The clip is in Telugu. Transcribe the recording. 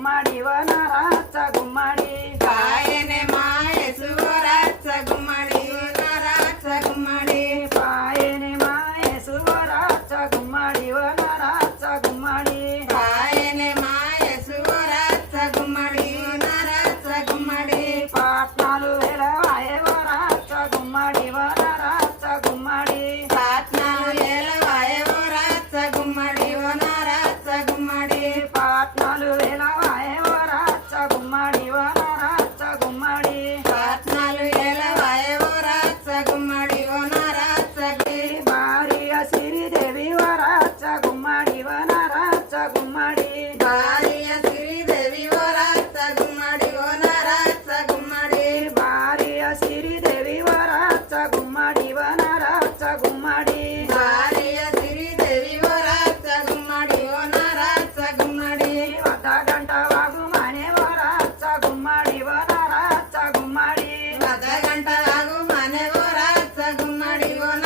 గుమ్మడి వనరాచ గుమ్మడి పాయనే మాయసువరాచ గుమ్మడి వనరాచ గుమ్మడి పాయని మాయసువరాచ గుమ్మడి వనరాచ గుమ్మడి పాయనే మాయసువరాచ గుమ్మడి వనరాచ గుమ్మడి పాట్నాలు వెలవాయ వరాచ గుమ్మడి వనరాచ గుమ్మడి పాట్నాలు ఎలవాయ వరాచ గుమ్మడి వనరాచ గుమ్మడి పాట్నాలు వెలవాయ వరాచ గుమ్మడి వనరాచ గుమ్మడి పాట్నాలు ఎలవాయ వరాచ గుమ్మడి వనరాచ భార్య శ్రీదేవి వరాచ గుమ్మడి వనరాచ గుమ్మడి భార్య శ్రీదేవి వరాచ గుమ్మడి వనరాచ గుమ్మడి భార్య శ్రీదేవి వరాచ గుమ్మడి వనరాచ గుమ్మడి భార్య శ్రీదేవి వరాచ గుమ్మడి వనరాచ గుమ్మడి వద్ద గంట వాగు మనే వరాచ గుమ్మడి వనరాచ గుమ్మడి గంట ఆగు మనే వరాచ గుమ్మడి వన